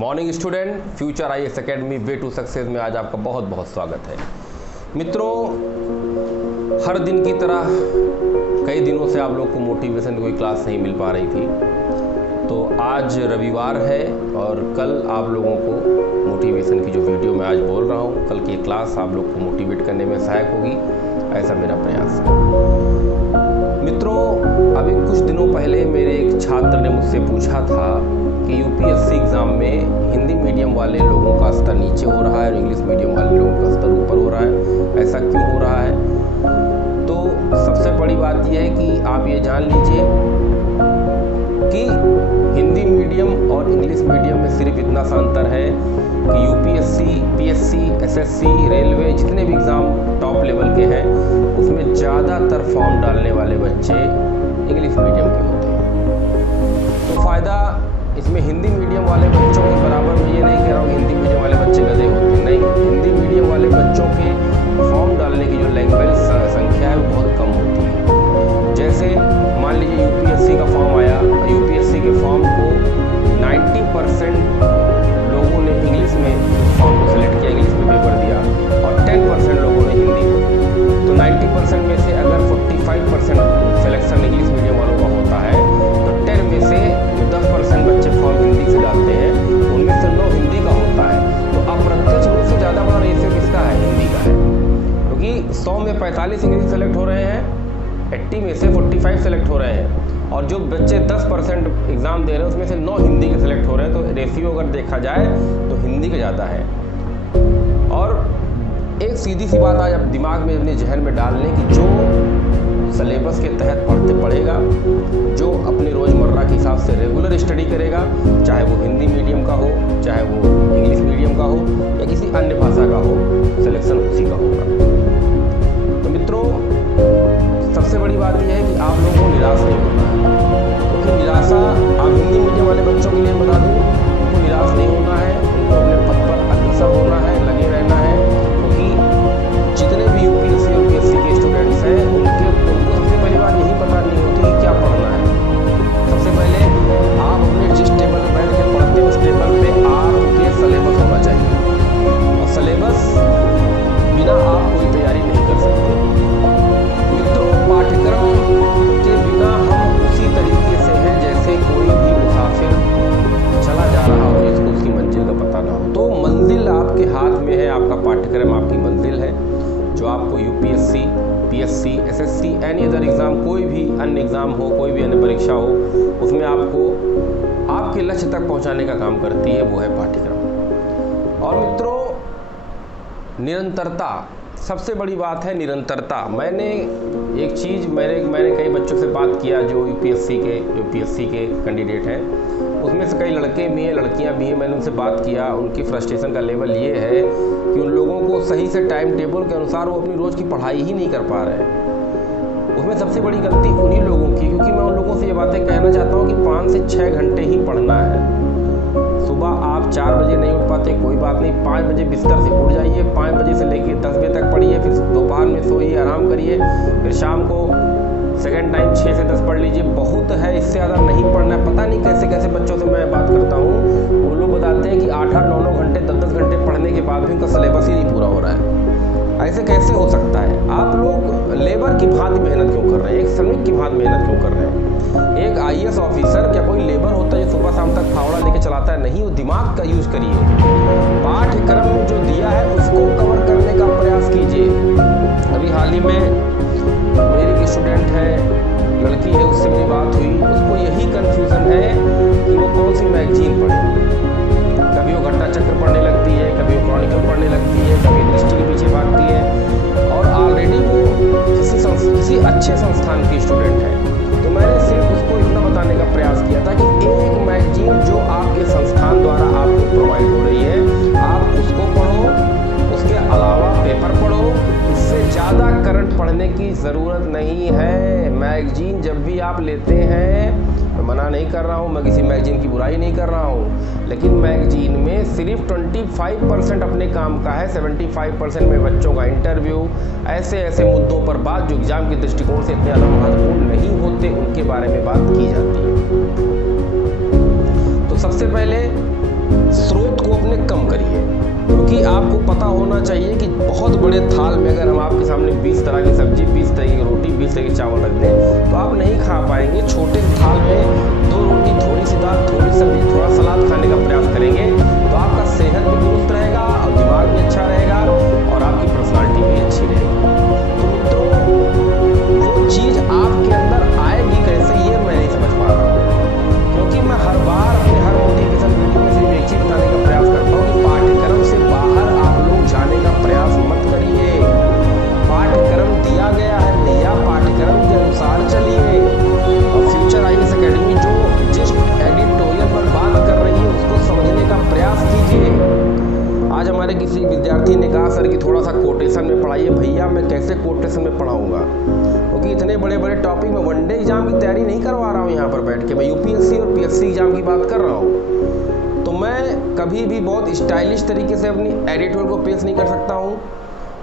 Morning student, future IAS academy way to success में आज आपका बहुत बहुत स्वागत है। मित्रों, हर दिन की तरह कई दिनों से आप लोग को मोटिवेशन की कोई क्लास नहीं मिल पा रही थी, तो आज रविवार है और कल आप लोगों को मोटिवेशन की जो वीडियो मैं आज बोल रहा हूँ, कल की क्लास आप लोग को मोटिवेट करने में सहायक होगी, ऐसा मेरा प्रयास है। मित्रों, अभी कुछ दिनों पहले मेरे एक छात्र ने मुझसे पूछा था कि UPSC एग्ज़ाम में हिंदी मीडियम वाले लोगों का स्तर नीचे हो रहा है और इंग्लिश मीडियम वाले लोगों का स्तर ऊपर हो रहा है, ऐसा क्यों हो रहा है? तो सबसे बड़ी बात यह है कि आप ये जान लीजिए कि हिंदी मीडियम और इंग्लिश मीडियम में सिर्फ इतना सा अंतर है कि UPSC, PSC, SSC, रेलवे जितने भी एग्ज़ाम टॉप लेवल के हैं उसमें ज़्यादातर फॉर्म डालने वाले बच्चे इंग्लिश मीडियम के होते हैं। तो फ़ायदा इसमें हिंदी मीडियम वाले बच्चों के बराबर मैं ये नहीं कह रहा हूँ कि हिंदी मीडियम वाले बच्चे गधे होते हैं, नहीं। हिंदी मीडियम वाले बच्चों के फॉर्म डालने की जो लैंग्वेज संख्या है वो बहुत कम होती है। जैसे मान लीजिए UPSC का फॉर्म आया, UPSC के फॉर्म को 90% लोगों ने इंग्लिश में फॉर्म को सिलेक्ट किया, इंग्लिश में पेपर दिया और 10% लोगों ने हिंदी। तो 90% में से अगर 45% सिलेक्शन इंग्लिश मीडियम वालों का होता है तो 10 में से 10% बच्चे फॉर्म हिंदी से डालते हैं, तो उनमें से 9 हिंदी का होता है। तो अप्रत्यक्ष रूप से ज़्यादा बड़ा रेशियो किसका है? हिंदी का है, क्योंकि 100 में 45 इंग्लिश सेलेक्ट हो रहे हैं, 80 में से 45 सेलेक्ट हो रहे हैं और जो बच्चे 10% एग्ज़ाम दे रहे हैं उसमें से 9 हिंदी के सेलेक्ट हो रहे हैं। तो रेशियो अगर देखा जाए तो हिंदी का ज़्यादा है। और एक सीधी सी बात आज आप दिमाग में अपने जहन में डाल लें कि जो सिलेबस के तहत पढ़ेगा, जो अपनी रोज़मर्रा के हिसाब से रेगुलर स्टडी करेगा, चाहे वो हिंदी मीडियम का हो, चाहे वो इंग्लिश मीडियम का हो या किसी अन्य भाषा का हो, सिलेक्शन उसी का होगा। तो मित्रों, सबसे बड़ी बात यह है कि आप लोगों को निराश नहीं होना है, क्योंकि निराशा आप हिंदी मीडियम वाले बच्चों के लिए बता दूँ, उनको निराश नहीं होना है, उनको अपने पद पर अग्रसर होना है, लगे रहना है, क्योंकि जितने भी UPSC और PSC के स्टूडेंट्स हैं उनको सबसे पहली बात यही पता नहीं होती कि क्या पढ़ना है। सबसे पहले आप अपने जिस टेबल पर बैठ के पढ़ते हो उस टेबल पे आपके सिलेबस होना चाहिए, और सिलेबस बिना आप कोई तैयारी नहीं कर सकते। मित्रों, पाठ्यक्रम के बिना हम उसी तरीके से हैं जैसे कोई भी मुसाफिर चला जा रहा हो जिसको उसकी मंजिल का पता ना हो। तो मंजिल आपके हाथ में है, आपका पाठ्यक्रम आपकी मंजिल है, जो आपको UPSC, PSC, SSC, any other exam, कोई भी अन्य एग्ज़ाम हो, कोई भी अन्य परीक्षा हो, उसमें आपको आपके लक्ष्य तक पहुंचाने का काम करती है, वो है पाठ्यक्रम। और मित्रों, निरंतरता सबसे बड़ी बात है, निरंतरता। मैंने एक चीज़ मैंने कई बच्चों से बात किया जो PSC के कैंडिडेट हैं, उसमें से कई लड़के भी हैं, लड़कियां भी हैं। मैंने उनसे बात किया, उनकी फ्रस्ट्रेशन का लेवल ये है कि उन लोगों को सही से टाइम टेबल के अनुसार वो अपनी रोज़ की पढ़ाई ही नहीं कर पा रहे हैं। उसमें सबसे बड़ी गलती उन्हीं लोगों की, क्योंकि मैं उन लोगों से ये बातें कहना चाहता हूँ कि 5 से 6 घंटे ही पढ़ना है। सुबह आप 4 बजे नहीं उठ पाते, कोई बात नहीं, 5 बजे बिस्तर से उठ जाइए, 5 बजे से लेकर 10 बजे तक पढ़िए, फिर दोपहर में सोइए, आराम करिए, फिर शाम को सेकेंड टाइम 6 से 10 पढ़ लीजिए। बहुत है, इससे ज़्यादा नहीं पढ़ना है। पता नहीं कैसे कैसे बच्चों से मैं बात करता हूँ, वो लोग बताते हैं कि 8-8, 9-9 घंटे, 10-10 घंटे पढ़ने के बाद भी उनका सिलेबस ही नहीं पूरा हो रहा है। ऐसे कैसे हो सकता है? आप लोग लेबर की भांति मेहनत क्यों कर रहे हैं? एक श्रमिक की भांति मेहनत क्यों कर रहे हैं? एक IAS ऑफिसर क्या कोई लेबर होता है जो सुबह शाम तक फावड़ा लेके चलाता है? नहीं, वो दिमाग का यूज़ करिए। पाठ्यक्रम जो दिया है उसको कवर करने का प्रयास कीजिए। अभी हाल ही में मेरी एक स्टूडेंट है, लड़की है, उससे मेरी बात हुई, उसको यही कन्फ्यूज़न है कि वो कौन सी मैगजीन पढ़े। कभी वो घटना चक्र पढ़ने लगती है, कभी वो क्रॉनिकल पढ़ने लगती है, कभी दृष्टि के पीछे भागती है, और ऑलरेडी वो किसी अच्छे संस्थान की स्टूडेंट है। तो मैंने सिर्फ उसको इतना बताने का प्रयास किया था कि एक मैगजीन जो आपके संस्थान द्वारा आपको प्रोवाइड हो रही है, आप उसको पढ़ो, उसके अलावा पेपर पढ़ो। इससे ज़्यादा करंट पढ़ने की ज़रूरत नहीं है। मैगजीन जब भी आप लेते हैं, मैं मना नहीं कर रहा हूँ, मैं किसी मैगजीन की बुराई नहीं कर रहा हूँ, लेकिन मैगजीन में सिर्फ 25% अपने काम का है, 75% में बच्चों का इंटरव्यू, ऐसे मुद्दों पर बात जो एग्ज़ाम के दृष्टिकोण से इतने ज़्यादा महत्वपूर्ण नहीं होते, उनके बारे में बात की जाती है। तो सबसे पहले होना चाहिए कि बहुत बड़े थाल में अगर हम आपके सामने 20 तरह की सब्जी, 20 तरह की रोटी, 20 तरह के चावल रख दें तो आप नहीं खा पाएंगे। छोटे थाल में 2 रोटी, थोड़ी सी दाल, थोड़ी सब्जी, थोड़ा सलाद खाने का प्रयास करेंगे तो आपका सेहत भी दुरुस्त रहेगा और दिमाग भी अच्छा रहेगा और आपकी पर्सनालिटी भी अच्छी रहेगी। तो मित्रों, वो चीज़ आपके अंदर आएगी कैसे, ये मैं नहीं समझ पा रहा हूँ, क्योंकि मैं हर बार अपने हर मोटिवेशन वीडियो में सिर्फ एक चीज़ बताने का प्रयास करता हूँ कि पाठ्यक्रम से बाहर आप लोग जाने का प्रयास मत करिए। पाठ्यक्रम दिया गया है भैया, पाठ्यक्रम के अनुसार चलिए। और फ्यूचर IAS एकेडमी जो जिस एडिटोरियल पर बात कर रही है उसको समझने का प्रयास कीजिए। आज हमारे किसी विद्यार्थी ने कहा सर कि थोड़ा सा कोटेशन में पढ़ाइए। भैया मैं कैसे कोटेशन में पढ़ाऊँगा, क्योंकि इतने बड़े बड़े टॉपिक में वनडे एग्जाम की तैयारी नहीं करवा रहा हूँ यहाँ पर बैठ के। मैं UPSC और PSC एग्जाम की बात कर रहा हूँ, तो मैं कभी भी बहुत स्टाइलिश तरीके से अपनी एडिटोरियल को पेश नहीं कर सकता हूँ,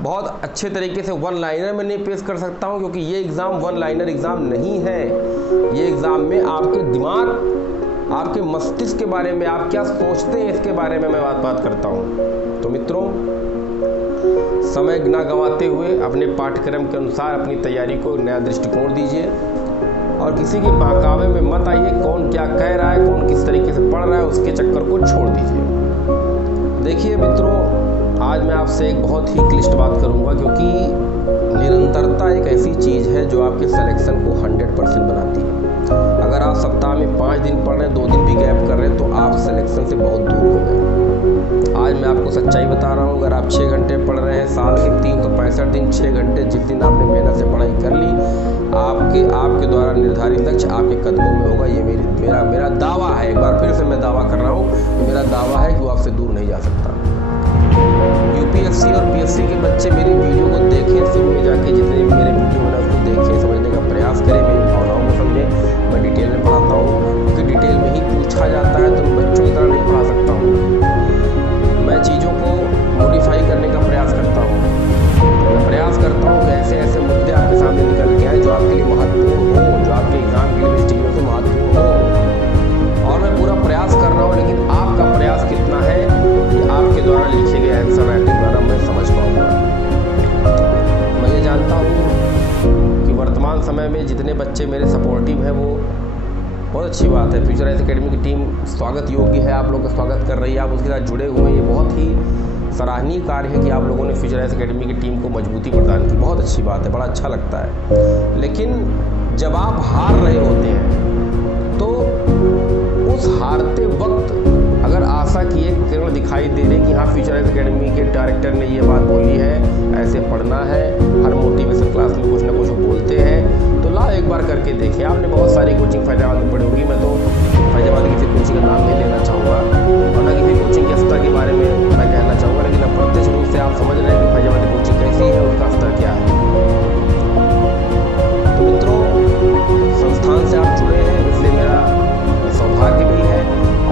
बहुत अच्छे तरीके से वन लाइनर में नहीं पेश कर सकता हूँ, क्योंकि ये एग्ज़ाम वन लाइनर एग्ज़ाम नहीं है। ये एग्ज़ाम में आपके दिमाग, आपके मस्तिष्क के बारे में, आप क्या सोचते हैं इसके बारे में मैं बात करता हूँ। तो मित्रों, समय ना गंवाते हुए अपने पाठ्यक्रम के अनुसार अपनी तैयारी को नया दृष्टिकोण दीजिए और किसी के बहकावे में मत आइए। कौन क्या कह रहा है, कौन किस तरीके से पढ़ रहा है, उसके चक्कर को छोड़ दीजिए। देखिए मित्रों, आज मैं आपसे एक बहुत ही क्लिष्ट बात करूंगा, क्योंकि निरंतरता एक ऐसी चीज़ है जो आपके सिलेक्शन को 100% बनाती है। अगर आप सप्ताह में 5 दिन पढ़ रहे हैं, 2 दिन भी गैप कर रहे हैं, तो आप सिलेक्शन से बहुत दूर हो गए। आज मैं आपको सच्चाई बता रहा हूँ, अगर आप 6 घंटे पढ़ रहे हैं, साल के 365 दिन 6 घंटे, जिस दिन आपने मेहनत से पढ़ाई कर ली, आपके द्वारा निर्धारित लक्ष्य आपके कदमों में होगा। ये मेरा दावा है। एक बार फिर से मैं दावा कर रहा हूँ, मेरा दावा है कि वो आपसे दूर नहीं जा सकता। UPSC और PSC के बच्चे मेरी वीडियो को देखें, शुरू में जाके जितने भी मेरे वीडियो बना उसको देखें, समझने का प्रयास करें, मेरी भावनाओं को समझें। मैं डिटेल में पढ़ाता हूँ, क्योंकि डिटेल में ही पूछा जाता है, तो बच्चों की तरह नहीं पढ़ा सकता हूँ। मैं चीज़ों को मॉडिफाई करने का प्रयास करता हूँ। मैं प्रयास करता हूँ कि ऐसे ऐसे मुद्दे आपके सामने निकल के आए जो आपके लिए महत्वपूर्ण हो, जो आपके एग्जाम के लिए दृष्टिकोण से महत्वपूर्ण हो। और मैं पूरा प्रयास कर रहा हूँ, लेकिन आपका प्रयास कितना है ये आपके द्वारा लिखे गए आंसर राइटिंग द्वारा मैं समझ पाऊँगा। मैं ये जानता हूँ कि वर्तमान समय में जितने बच्चे मेरे सपोर्टिव हैं, वो बहुत अच्छी बात है। फ्यूचर IAS एकेडमी की टीम स्वागत योग्य है, आप लोग का स्वागत कर रही है, आप उसके साथ जुड़े हुए हैं। ये बहुत ही सराहनीय कार्य है कि आप लोगों ने फ्यूचर IAS एकेडमी की टीम को मजबूती प्रदान की। बहुत अच्छी बात है, बड़ा अच्छा लगता है। लेकिन जब आप हार रहे होते हैं तो उस हारते वक्त अगर आशा की एक किरण दिखाई दे रही कि हाँ फ्यूचर IAS एकेडमी के डायरेक्टर ने ये बात बोली है, ऐसे पढ़ना है, हर मोटिवेशन क्लास में कुछ ना कुछ बोलते हैं, तो लाओ एक बार करके देखिए। आपने बहुत सारी कोचिंग फैजाबाद में पढ़ी होगी, मैं तो फैजाबाद की किसी कोचिंग का नाम नहीं लेना चाहूँगा और ना किसी कोचिंग के स्तर के बारे में मैं कहना चाहूँगा, लेकिन अप्रत्यक्ष रूप से आप समझ रहे हैं कि फैजाबाद की कोचिंग कैसी है, उसका स्तर क्या है। तो मित्रों, संस्थान से आप जुड़े हैं, इसलिए मेरा सौभाग्य भी है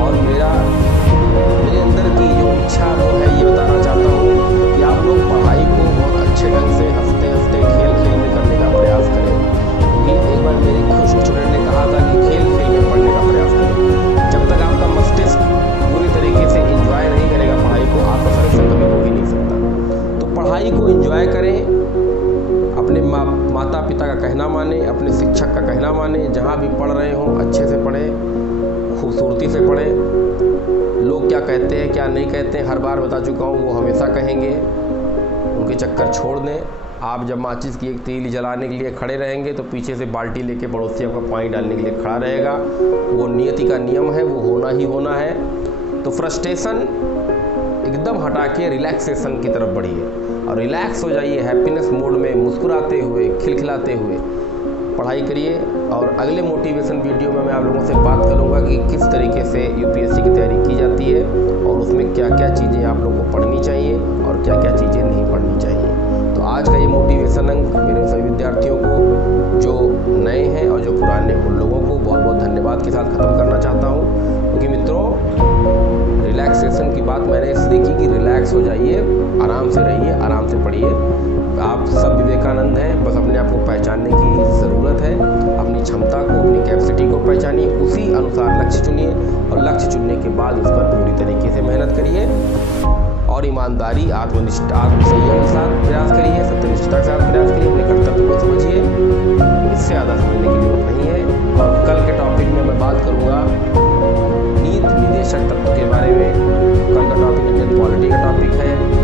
और मेरे अंदर की जो इच्छा वो है ये बताना चाहता हूँ कि आप लोग पढ़ाई को बहुत अच्छे ढंग से हंसते हंसते खेल खेल में करने का प्रयास करें। क्योंकि एक बार मेरे खुश स्टूडेंट ने कहा था कि खेल खेल में पढ़ने का प्रयास करें। जब तक आपका मस्तिष्क पूरी तरीके से इंजॉय नहीं करेगा पढ़ाई को, आपका सिलेक्शन कभी हो ही नहीं सकता। तो पढ़ाई को इंजॉय करें, अपने माता पिता का कहना माने, अपने शिक्षक का कहना माने, जहाँ भी पढ़ रहे हों अच्छे से पढ़ें, खूबसूरती से पढ़ें। लोग क्या कहते हैं क्या नहीं कहते हैं, हर बार बता चुका हूँ, वो हमेशा कहेंगे, उनके चक्कर छोड़ दें। आप जब माचिस की एक तीली जलाने के लिए खड़े रहेंगे तो पीछे से बाल्टी लेके पड़ोसी आपका पानी डालने के लिए खड़ा रहेगा। वो नियति का नियम है, वो होना ही होना है। तो फ्रस्ट्रेशन एकदम हटा के रिलैक्सेशन की तरफ बढ़िए और रिलैक्स हो जाइए, हैप्पीनेस मोड में मुस्कुराते हुए, खिलखिलाते हुए पढ़ाई करिए। और अगले मोटिवेशन वीडियो में मैं आप लोगों से बात करूंगा कि किस तरीके से UPSC की तैयारी की जाती है और उसमें क्या क्या चीज़ें आप लोगों को पढ़नी चाहिए और क्या क्या चीज़ें नहीं पढ़नी चाहिए। तो आज का ये मोटिवेशन अंक मेरे सभी विद्यार्थियों को, जो नए हैं और जो पुराने, उन लोगों को बहुत बहुत धन्यवाद के साथ ख़त्म करना चाहता हूँ। क्योंकि मित्रों, रिलैक्सेशन की बात मैंने इसलिए की कि रिलैक्स हो जाइए, आराम से रहिए, आराम से पढ़िए। आप सब विवेकानंद हैं, बस अपने आप को पहचानने की ज़रूरत है। अपनी क्षमता को, अपनी कैपेसिटी को पहचानिए, उसी अनुसार लक्ष्य चुनिए और लक्ष्य चुनने के बाद उस पर पूरी तरीके से मेहनत करिए। और और ईमानदारी, आत्मनिष्ठा, आत्मसंयम के साथ प्रयास करिए, सत्यनिष्ठता के साथ प्रयास करिए, अपने कर्तव्य को समझिए। इससे ज़्यादा समझने की जरूरत नहीं है। और कल के टॉपिक में मैं बात करूँगा नीति निदेशक तत्व के बारे में। कल का टॉपिक इंडियन पॉलिटी का टॉपिक है।